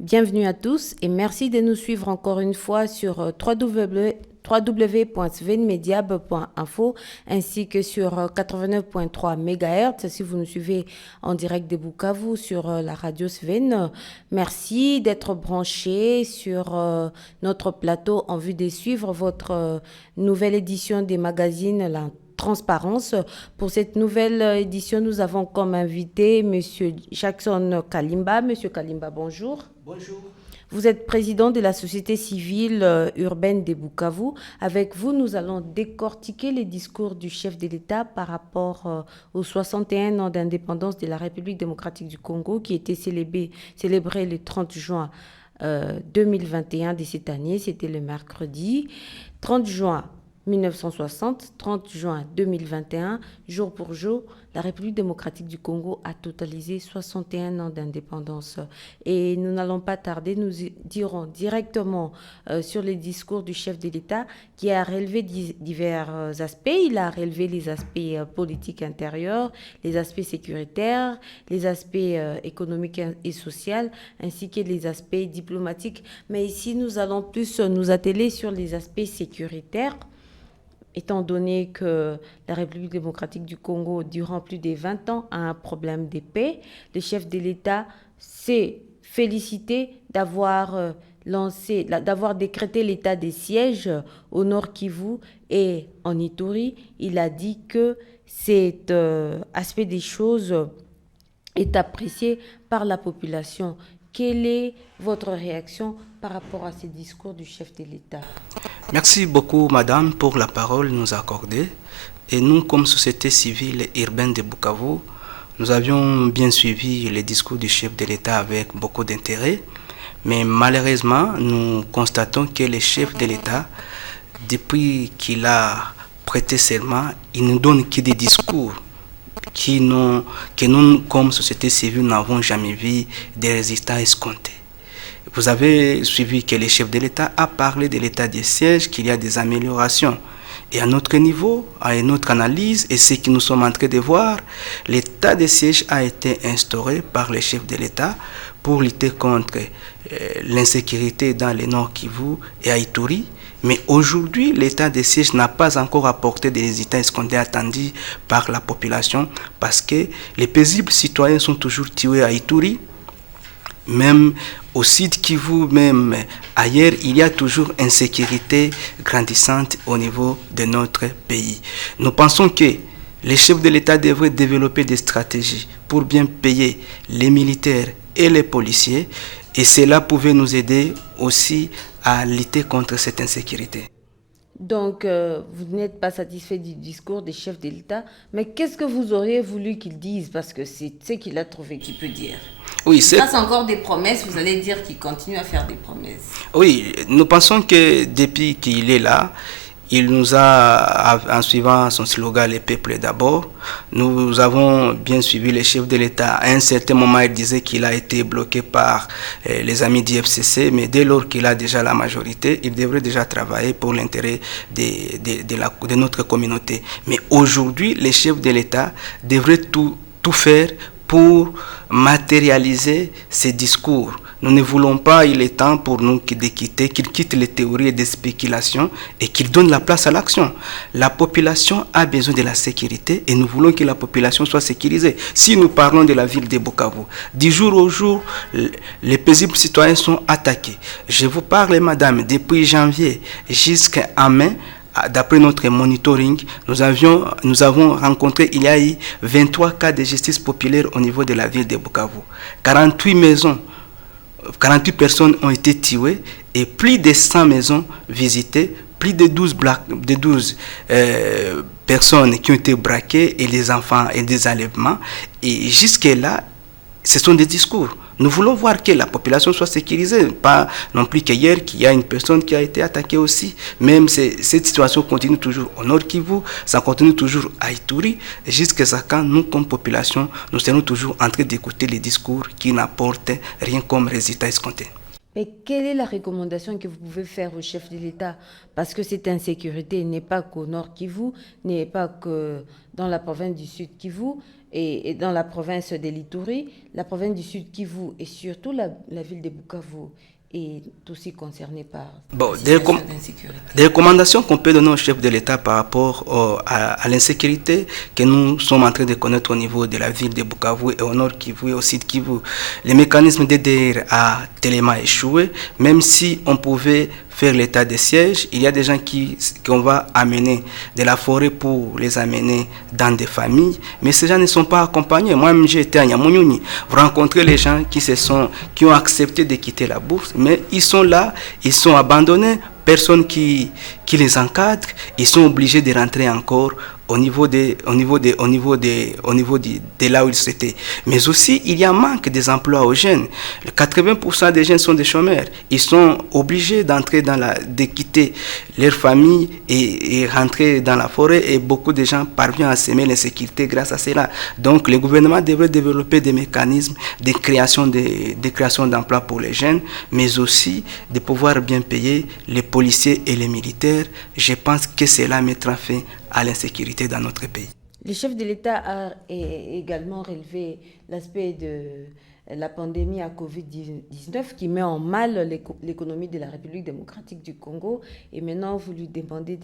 Bienvenue à tous et merci de nous suivre encore une fois sur www.svenmediab.info ainsi que sur 89.3 MHz si vous nous suivez en direct de Bukavu sur la radio Sven. Merci d'être branchés sur notre plateau en vue de suivre votre nouvelle édition des magazines La Transparence. Pour cette nouvelle édition, nous avons comme invité M. Jackson Kalimba. Monsieur Kalimba, bonjour. Bonjour. Vous êtes président de la société civile urbaine de Bukavu. Avec vous, nous allons décortiquer les discours du chef de l'État par rapport aux 61 ans d'indépendance de la République démocratique du Congo qui était célébré le 30 juin 2021 de cette année. C'était le mercredi 30 juin 1960, 30 juin 2021, jour pour jour, la République démocratique du Congo a totalisé 61 ans d'indépendance. Et nous n'allons pas tarder, nous dirons directement sur les discours du chef de l'État qui a relevé divers aspects. Il a relevé les aspects politiques intérieurs, les aspects sécuritaires, les aspects économiques et sociaux, ainsi que les aspects diplomatiques. Mais ici, nous allons plus nous atteler sur les aspects sécuritaires. Étant donné que la République démocratique du Congo, durant plus de 20 ans, a un problème de paix, le chef de l'État s'est félicité d'avoir décrété l'état de siège au Nord Kivu et en Ituri. Il a dit que cet aspect des choses est apprécié par la population. Quelle est votre réaction par rapport à ces discours du chef de l'État? Merci beaucoup, madame, pour la parole nous accordée. Et nous, comme société civile urbaine de Bukavu, nous avions bien suivi les discours du chef de l'État avec beaucoup d'intérêt. Mais malheureusement, nous constatons que le chef de l'État, depuis qu'il a prêté serment, il ne donne que des discours que nous, comme société civile, n'avons jamais vu des résultats escomptés. Vous avez suivi que le chef de l'État a parlé de l'état des sièges, qu'il y a des améliorations. Et à notre niveau, à notre analyse, et ce que nous sommes en train de voir, l'état des sièges a été instauré par le chef de l'État pour lutter contre l'insécurité dans le Nord Kivu et à Ituri. Mais aujourd'hui, l'état des sièges n'a pas encore apporté des résultats escomptés attendus par la population parce que les paisibles citoyens sont toujours tués à Ituri. Même au Sud Kivu, même ailleurs, il y a toujours insécurité grandissante au niveau de notre pays. Nous pensons que les chefs de l'État devraient développer des stratégies pour bien payer les militaires et les policiers et cela pouvait nous aider aussi à lutter contre cette insécurité. Donc, vous n'êtes pas satisfait du discours des chefs de l'État, mais qu'est-ce que vous auriez voulu qu'ils disent? Parce que c'est ce qu'il a trouvé qu'il peut dire. Oui, il passe encore des promesses, vous allez dire qu'il continue à faire des promesses. Oui, nous pensons que depuis qu'il est là, il nous a, en suivant son slogan « Le peuple d'abord », nous avons bien suivi les chefs de l'État. À un certain moment, il disait qu'il a été bloqué par les amis du FCC, mais dès lors qu'il a déjà la majorité, il devrait déjà travailler pour l'intérêt de notre communauté. Mais aujourd'hui, les chefs de l'État devraient tout faire pour matérialiser ces discours. Nous ne voulons pas, il est temps pour nous qu'il quitte les théories et des spéculations et qu'il donne la place à l'action. La population a besoin de la sécurité et nous voulons que la population soit sécurisée. Si nous parlons de la ville de Bukavu, du jour au jour, les paisibles citoyens sont attaqués. Je vous parle, madame, depuis janvier jusqu'à mai, d'après notre monitoring, nous avons rencontré, il y a eu 23 cas de justice populaire au niveau de la ville de Bukavu. 48 personnes ont été tuées et plus de 100 maisons visitées, plus de 12 personnes qui ont été braquées et les enfants et des enlèvements. Et jusque-là, ce sont des discours. Nous voulons voir que la population soit sécurisée, pas non plus qu'hier qu'il y a une personne qui a été attaquée aussi. Même cette situation continue toujours au Nord Kivu, ça continue toujours à Ituri, jusqu'à ce quand nous, comme population, nous serons toujours en train d'écouter les discours qui n'apportent rien comme résultat escompté. Mais quelle est la recommandation que vous pouvez faire au chef de l'État? Parce que cette insécurité n'est pas qu'au nord Kivu, n'est pas que dans la province du sud Kivu et dans la province de l'Ituri. La province du sud Kivu et surtout la ville de Bukavu est aussi concernée par Bon, la situation d'insécurité. des recommandations qu'on peut donner au chef de l'État par rapport à l'insécurité que nous sommes en train de connaître au niveau de la ville de Bukavu et au nord Kivu et au sud Kivu. Les mécanismes d'aider à tellement échoué, même si on pouvait faire l'état de siège, il y a des gens qu'on va amener de la forêt pour les amener dans des familles, mais ces gens ne sont pas accompagnés. Moi-même, j'ai été à Nyamunyuni. Vous rencontrez les gens qui ont accepté de quitter la bourse, mais ils sont là, ils sont abandonnés, personne qui les encadre, ils sont obligés de rentrer encore au niveau de là où ils étaient. Mais aussi, il y a un manque des emplois aux jeunes. 80% des jeunes sont des chômeurs. Ils sont obligés de quitter leur famille et rentrer dans la forêt, et beaucoup de gens parviennent à semer l'insécurité grâce à cela. Donc, le gouvernement devrait développer des mécanismes de création d'emplois pour les jeunes, mais aussi de pouvoir bien payer les policiers et les militaires. Je pense que cela mettra fin à l'insécurité dans notre pays. Le chef de l'État a également relevé l'aspect de la pandémie à Covid-19 qui met en mal l'économie de la République démocratique du Congo. Et maintenant, vous lui demandez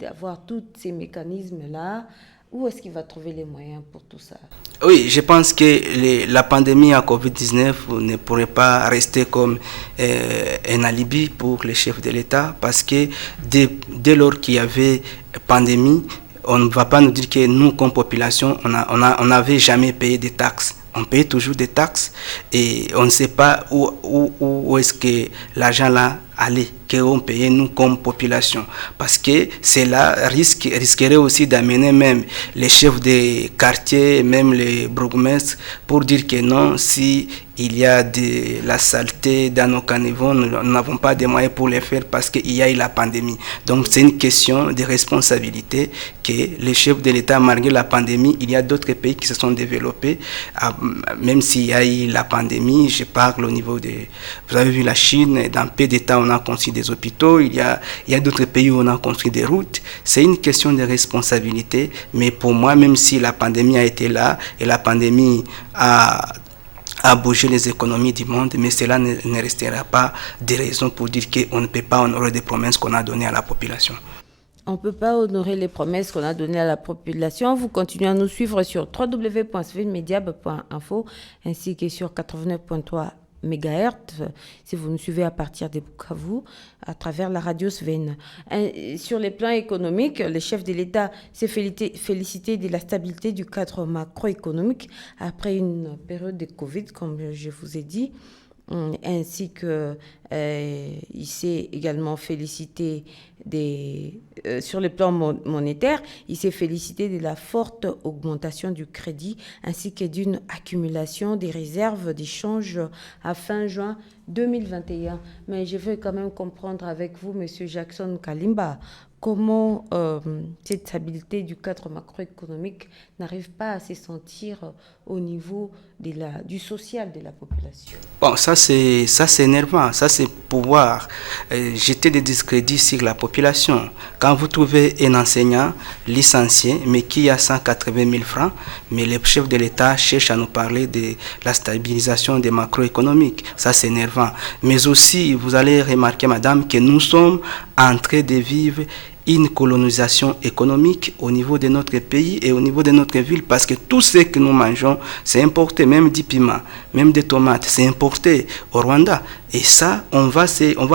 d'avoir tous ces mécanismes-là. Où est-ce qu'il va trouver les moyens pour tout ça? Oui, je pense que la pandémie à Covid-19 ne pourrait pas rester comme un alibi pour les chefs de l'État, parce que dès lors qu'il y avait pandémie, on ne va pas nous dire que nous, comme population, on n'avait jamais payé des taxes. On paye toujours des taxes et on ne sait pas où est-ce que l'argent là allait, qu'on payait nous comme population. Parce que cela risquerait aussi d'amener même les chefs des quartiers, même les bourgmestres, pour dire que non, si il y a de la saleté dans nos caniveaux, nous n'avons pas de moyens pour les faire parce qu'il y a eu la pandémie. Donc c'est une question de responsabilité que les chefs de l'État, malgré la pandémie, il y a d'autres pays qui se sont développés, même s'il y a eu la pandémie. Je parle au niveau de... Vous avez vu la Chine, dans peu d'États on a construit des hôpitaux, il y a d'autres pays où on a construit des routes. C'est une question de responsabilité, mais pour moi, même si la pandémie a été là et la pandémie a bougé les économies du monde, mais cela ne restera pas des raisons pour dire qu'on ne peut pas honorer des promesses qu'on a données à la population. On ne peut pas honorer les promesses qu'on a données à la population. Vous continuez à nous suivre sur www.svnmediab.info ainsi que sur 89.3 MHz si vous nous suivez à partir de Bukavu à travers la radio Sven. Sur les plans économiques, le chef de l'État s'est félicité de la stabilité du cadre macroéconomique après une période de Covid, comme je vous ai dit, ainsi que il s'est également félicité sur le plan monétaire, il s'est félicité de la forte augmentation du crédit ainsi que d'une accumulation des réserves d'échange à fin juin 2021. Mais je veux quand même comprendre avec vous, Monsieur Jackson Kalimba, comment cette stabilité du cadre macroéconomique n'arrive pas à se sentir au niveau du social de la population. Bon, ça c'est énervant, ça c'est pouvoir jeter des discrédits sur la population. Quand vous trouvez un enseignant licencié, mais qui a 180 000 francs, mais le chef de l'État cherche à nous parler de la stabilisation des macroéconomiques, ça c'est énervant. Mais aussi, vous allez remarquer, madame, que nous sommes en train de vivre une colonisation économique au niveau de notre pays et au niveau de notre ville, parce que tout ce que nous mangeons, c'est importé, même du piment, même des tomates, c'est importé au Rwanda. Et ça, on va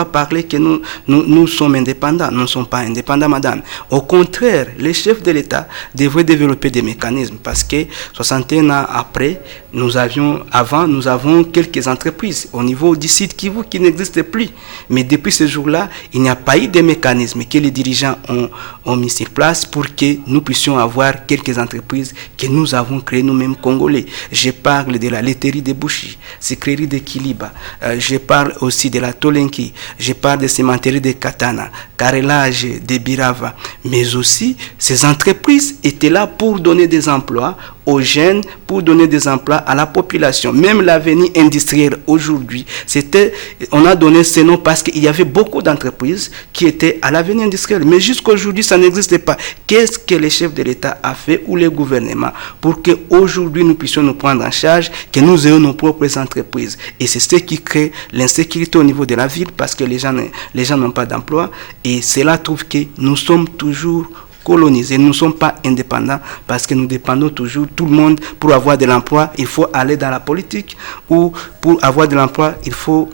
parler que nous sommes indépendants. Nous ne sommes pas indépendants, madame. Au contraire, les chefs de l'État devraient développer des mécanismes, parce que 61 ans après, nous avons quelques entreprises au niveau du site Kivu qui n'existent plus. Mais depuis ce jour-là, il n'y a pas eu de mécanismes que les dirigeants ont mis sur place pour que nous puissions avoir quelques entreprises que nous avons créées nous-mêmes congolais. Je parle de la laiterie de Bouchi, sucrerie de Kiliba, je parle aussi de la Tolenki, je parle de cimenterie de Katana, carrelage de Birava, mais aussi ces entreprises étaient là pour donner des emplois aux jeunes pour donner des emplois à la population. Même l'avenir industriel aujourd'hui, on a donné ces noms parce qu'il y avait beaucoup d'entreprises qui étaient à l'avenir industriel. Mais jusqu'à aujourd'hui, ça n'existe pas. Qu'est-ce que les chefs de l'État a fait ou les gouvernements pour qu'aujourd'hui nous puissions nous prendre en charge, que nous ayons nos propres entreprises? Et c'est ce qui crée l'insécurité au niveau de la ville parce que les gens n'ont pas d'emploi. Et cela trouve que nous sommes toujours colonisés, nous ne sommes pas indépendants parce que nous dépendons toujours, tout le monde, pour avoir de l'emploi, il faut aller dans la politique, ou pour avoir de l'emploi, il faut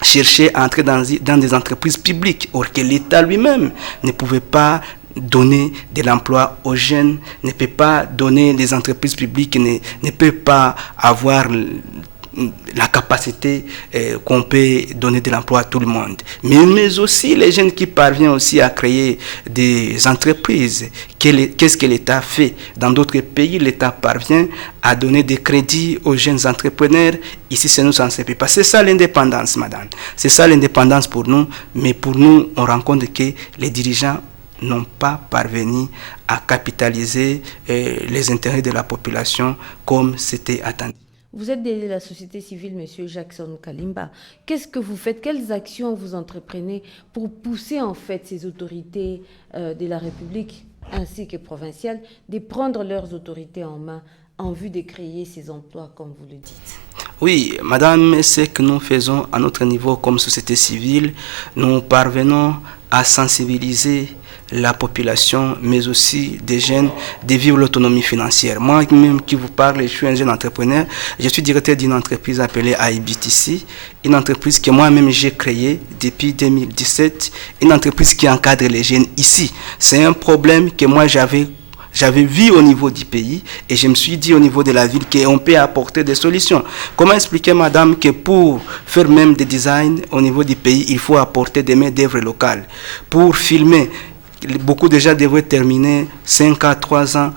chercher à entrer dans des entreprises publiques, or que l'État lui-même ne pouvait pas donner de l'emploi aux jeunes, ne peut pas donner des entreprises publiques, ne peut pas avoir la capacité qu'on peut donner de l'emploi à tout le monde. Mais aussi les jeunes qui parviennent aussi à créer des entreprises. Qu'est-ce que l'État fait? Dans d'autres pays, l'État parvient à donner des crédits aux jeunes entrepreneurs. Ici, c'est nous, ça ne se peut pas. C'est ça l'indépendance, madame. C'est ça l'indépendance pour nous. Mais pour nous, on rencontre que les dirigeants n'ont pas parvenu à capitaliser les intérêts de la population comme c'était attendu. Vous êtes de la société civile, Monsieur Jackson Kalimba. Qu'est-ce que vous faites? Quelles actions vous entreprenez pour pousser en fait ces autorités de la République ainsi que provinciales de prendre leurs autorités en main en vue de créer ces emplois, comme vous le dites? Oui, madame, ce que nous faisons à notre niveau comme société civile, nous parvenons à sensibiliser la population, mais aussi des jeunes, de vivre l'autonomie financière. Moi-même qui vous parle, je suis un jeune entrepreneur. Je suis directeur d'une entreprise appelée IBTC, une entreprise que moi-même j'ai créée depuis 2017, une entreprise qui encadre les jeunes ici. C'est un problème que moi j'avais vu au niveau du pays et je me suis dit au niveau de la ville qu'on peut apporter des solutions. Comment expliquer, madame, que pour faire même des designs au niveau du pays, il faut apporter des main-d'œuvre locales. Pour filmer, beaucoup déjà devraient terminer 5 à 3 ans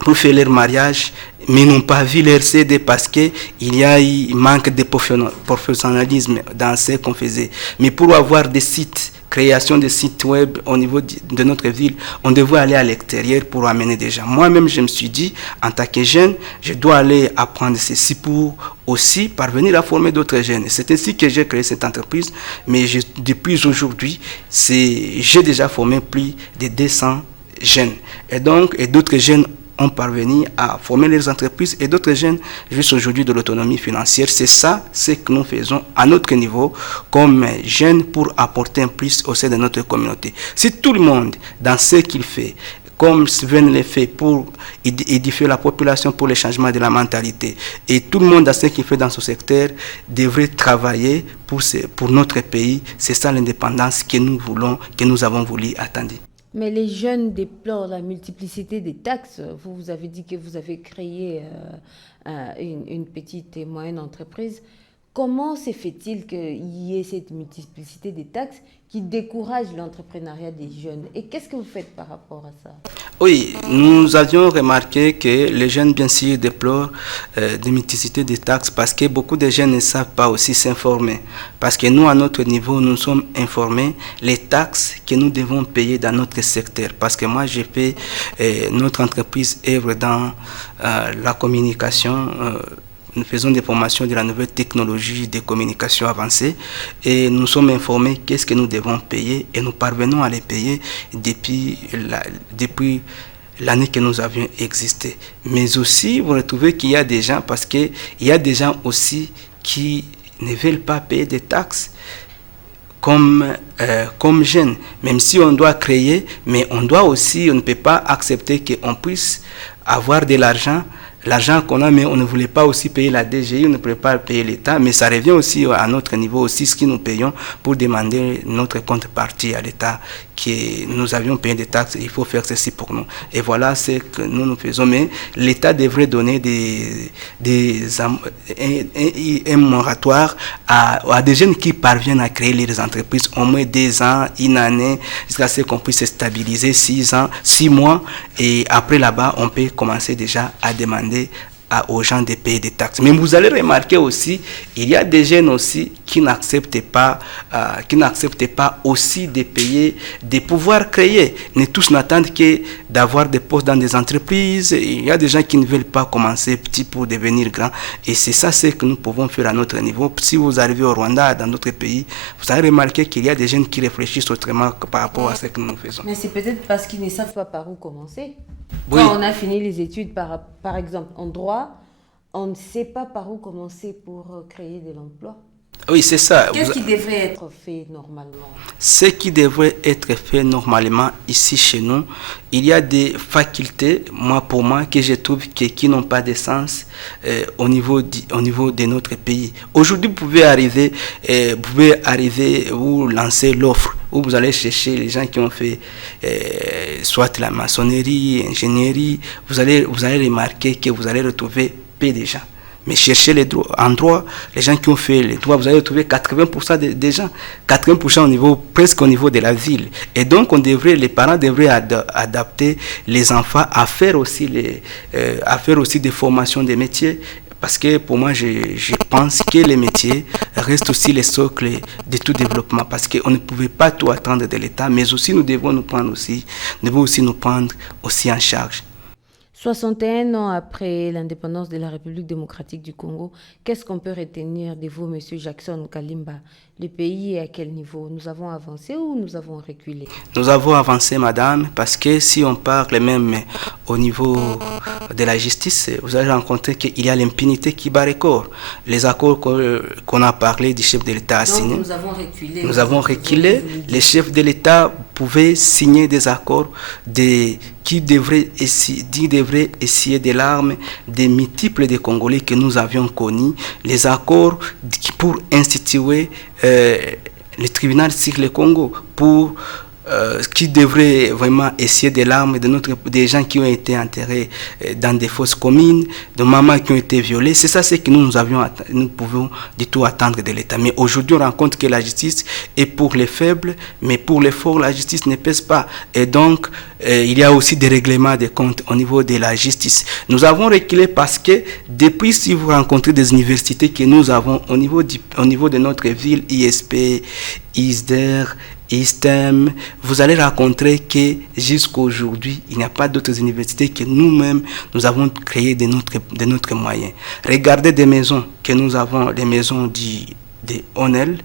pour faire leur mariage, mais n'ont pas vu leur CD parce qu'il y a eu manque de professionnalisme dans ce qu'on faisait. Mais pour avoir des sites, création de sites web au niveau de notre ville, on devrait aller à l'extérieur pour amener des gens. Moi-même, je me suis dit, en tant que jeune, je dois aller apprendre ceci pour aussi parvenir à former d'autres jeunes. C'est ainsi que j'ai créé cette entreprise, mais depuis aujourd'hui, j'ai déjà formé plus de 200 jeunes. Et d'autres jeunes ont parvenu à former les entreprises et d'autres jeunes juste aujourd'hui de l'autonomie financière. C'est ça ce que nous faisons à notre niveau comme jeunes pour apporter un plus au sein de notre communauté. Si tout le monde, dans ce qu'il fait, comme Sven le fait pour édifier la population pour le changement de la mentalité, et tout le monde dans ce qu'il fait dans ce secteur devrait travailler pour notre pays. C'est ça l'indépendance que nous voulons, que nous avons voulu attendre. Mais les jeunes déplorent la multiplicité des taxes. Vous avez dit que vous avez créé une petite et moyenne entreprise. Comment se fait-il qu'il y ait cette multiplicité des taxes qui décourage l'entrepreneuriat des jeunes? Et qu'est-ce que vous faites par rapport à ça? Oui, nous avions remarqué que les jeunes, bien sûr, déplorent des multiplicité des taxes parce que beaucoup de jeunes ne savent pas aussi s'informer. Parce que nous, à notre niveau, nous sommes informés les taxes que nous devons payer dans notre secteur. Parce que moi, j'ai fait notre entreprise œuvre dans la communication. Nous faisons des formations de la nouvelle technologie de communication avancée et nous sommes informés qu'est-ce que nous devons payer et nous parvenons à les payer depuis l'année que nous avions existé. Mais aussi, vous retrouvez qu'il y a des gens, parce qu'il y a des gens aussi qui ne veulent pas payer des taxes comme jeunes, même si on doit créer, mais on ne peut pas accepter qu'on puisse avoir de l'argent qu'on a, mais on ne voulait pas aussi payer la DGI, on ne pouvait pas payer l'État, mais ça revient aussi à notre niveau, aussi ce que nous payons pour demander notre contrepartie à l'État, que nous avions payé des taxes, il faut faire ceci pour nous. Et voilà ce que nous faisons, mais l'État devrait donner un moratoire à des jeunes qui parviennent à créer les entreprises, au moins 2 ans, 1 année, jusqu'à ce qu'on puisse se stabiliser 6 mois, et après là-bas, on peut commencer déjà à demander aux gens de payer des taxes. Mais vous allez remarquer aussi, il y a des jeunes aussi qui n'acceptent pas aussi de payer, de pouvoir créer. Ne tous n'attendent que d'avoir des postes dans des entreprises. Il y a des gens qui ne veulent pas commencer petit pour devenir grand. Et c'est ça ce que nous pouvons faire à notre niveau. Si vous arrivez au Rwanda, dans d'autres pays, vous allez remarquer qu'il y a des jeunes qui réfléchissent autrement par rapport à ce que nous faisons. Mais c'est peut-être parce qu'ils ne savent pas par où commencer. Oui. Quand on a fini les études, par exemple, en droit, on ne sait pas par où commencer pour créer de l'emploi. Oui, c'est ça. Qu'est-ce qui devrait être fait normalement? Ce qui devrait être fait normalement ici chez nous, il y a des facultés, pour moi, que je trouve qui n'ont pas de sens au niveau de notre pays. Aujourd'hui, vous pouvez arriver, vous lancer l'offre, où vous allez chercher les gens qui ont fait soit la maçonnerie, ingénierie, vous allez remarquer que vous allez retrouver peu de gens. Mais cherchez en droit, les gens qui ont fait les droits, vous allez trouver 80% des gens, 80% presque au niveau de la ville. Et donc, les parents devraient adapter les enfants à faire aussi des formations des métiers. Parce que pour moi, je pense que les métiers restent aussi les socles de tout développement. Parce qu'on ne pouvait pas tout attendre de l'État, mais aussi nous devons nous prendre aussi en charge. 61 ans après l'indépendance de la République démocratique du Congo, qu'est-ce qu'on peut retenir de vous, M. Jackson Kalimba? Le pays est à quel niveau? Nous avons avancé ou nous avons reculé? Nous avons avancé, madame, parce que si on parle même au niveau de la justice, vous allez rencontrer qu'il y a l'impunité qui bat record. Les accords qu'on a parlé du chef de l'État a signé. Nous avons reculé. Nous avons reculé. Les chefs de l'État pouvaient signer des accords qui devraient essayer de l'arme des multiples des Congolais que nous avions connus. Les accords pour instituer le tribunal sur le Congo, qui devrait vraiment essayer de l'arme des gens qui ont été enterrés dans des fosses communes, de mamans qui ont été violées. C'est ça ce que nous pouvons du tout attendre de l'État. Mais aujourd'hui, on rencontre que la justice est pour les faibles, mais pour les forts, la justice ne pèse pas. Et donc, il y a aussi des règlements de comptes au niveau de la justice. Nous avons reculé parce que depuis, si vous rencontrez des universités que nous avons au niveau de notre ville, ISP, ISDER, ISTEM, vous allez rencontrer que jusqu'à aujourd'hui, il n'y a pas d'autres universités que nous-mêmes, nous avons créées de notre moyen. Regardez des maisons que nous avons, les maisons de ONEL.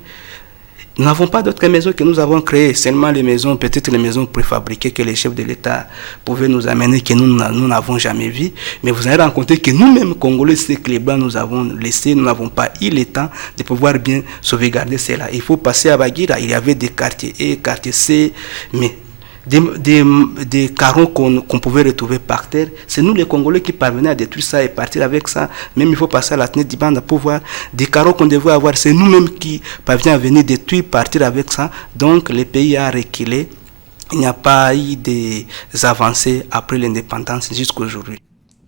Nous n'avons pas d'autres maisons que nous avons créées, seulement peut-être les maisons préfabriquées que les chefs de l'État pouvaient nous amener, que nous n'avons jamais vues. Mais vous allez rencontrer que nous-mêmes, Congolais, c'est que les Blancs nous avons laissé, nous n'avons pas eu le temps de pouvoir bien sauvegarder cela. Il faut passer à Bagira, il y avait des quartiers E, quartiers C, mais des carreaux qu'on pouvait retrouver par terre. C'est nous les Congolais qui parvenaient à détruire ça et partir avec ça. Même il faut passer à la tenue d'Ibanda pour voir des carreaux qu'on devait avoir. C'est nous-mêmes qui parvenons à venir détruire, partir avec ça. Donc le pays a reculé. Il n'y a pas eu des avancées après l'indépendance jusqu'à aujourd'hui.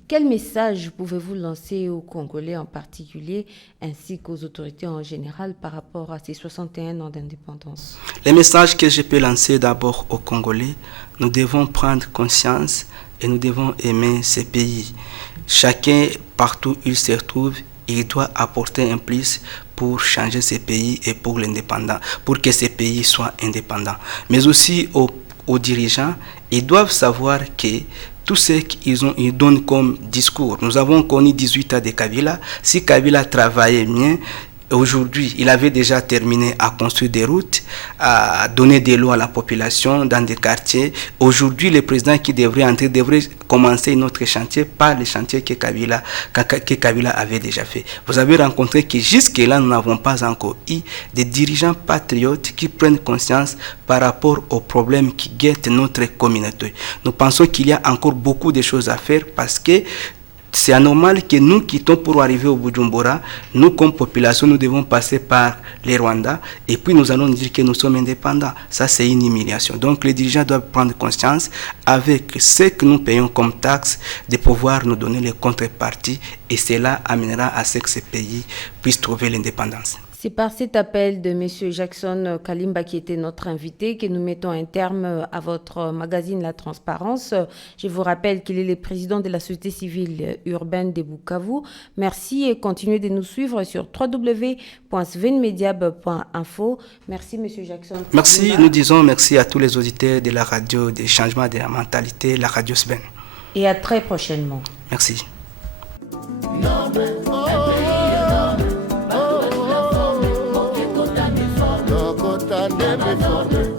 Quel message pouvez-vous lancer aux Congolais en particulier, ainsi qu'aux autorités en général par rapport à ces 61 ans d'indépendance? Les messages que je peux lancer d'abord aux Congolais, nous devons prendre conscience et nous devons aimer ce pays. Chacun, partout où il se trouve, il doit apporter un plus pour changer ce pays et pour que ce pays soit indépendant. Mais aussi aux dirigeants, ils doivent savoir que tout ce qu'ils donnent comme discours. Nous avons connu 18 ans de Kabila. Si Kabila travaillait bien, aujourd'hui, il avait déjà terminé à construire des routes, à donner de l'eau à la population dans des quartiers. Aujourd'hui, le président qui devrait commencer notre chantier par le chantier que Kabila avait déjà fait. Vous avez rencontré que jusque-là, nous n'avons pas encore eu des dirigeants patriotes qui prennent conscience par rapport aux problèmes qui guettent notre communauté. Nous pensons qu'il y a encore beaucoup de choses à faire parce que c'est anormal que nous quittons pour arriver au Bujumbura. Nous, comme population, nous devons passer par les Rwandais et puis nous allons dire que nous sommes indépendants. Ça, c'est une humiliation. Donc, les dirigeants doivent prendre conscience avec ce que nous payons comme taxes de pouvoir nous donner les contreparties et cela amènera à ce que ce pays puisse trouver l'indépendance. C'est par cet appel de M. Jackson Kalimba, qui était notre invité, que nous mettons un terme à votre magazine La Transparence. Je vous rappelle qu'il est le président de la société civile urbaine de Bukavu. Merci et continuez de nous suivre sur www.svenmediab.info. Merci M. Jackson Kalimba. Merci, nous disons merci à tous les auditeurs de la radio des changements de la mentalité, la radio Sven. Et à très prochainement. Merci. Condamné,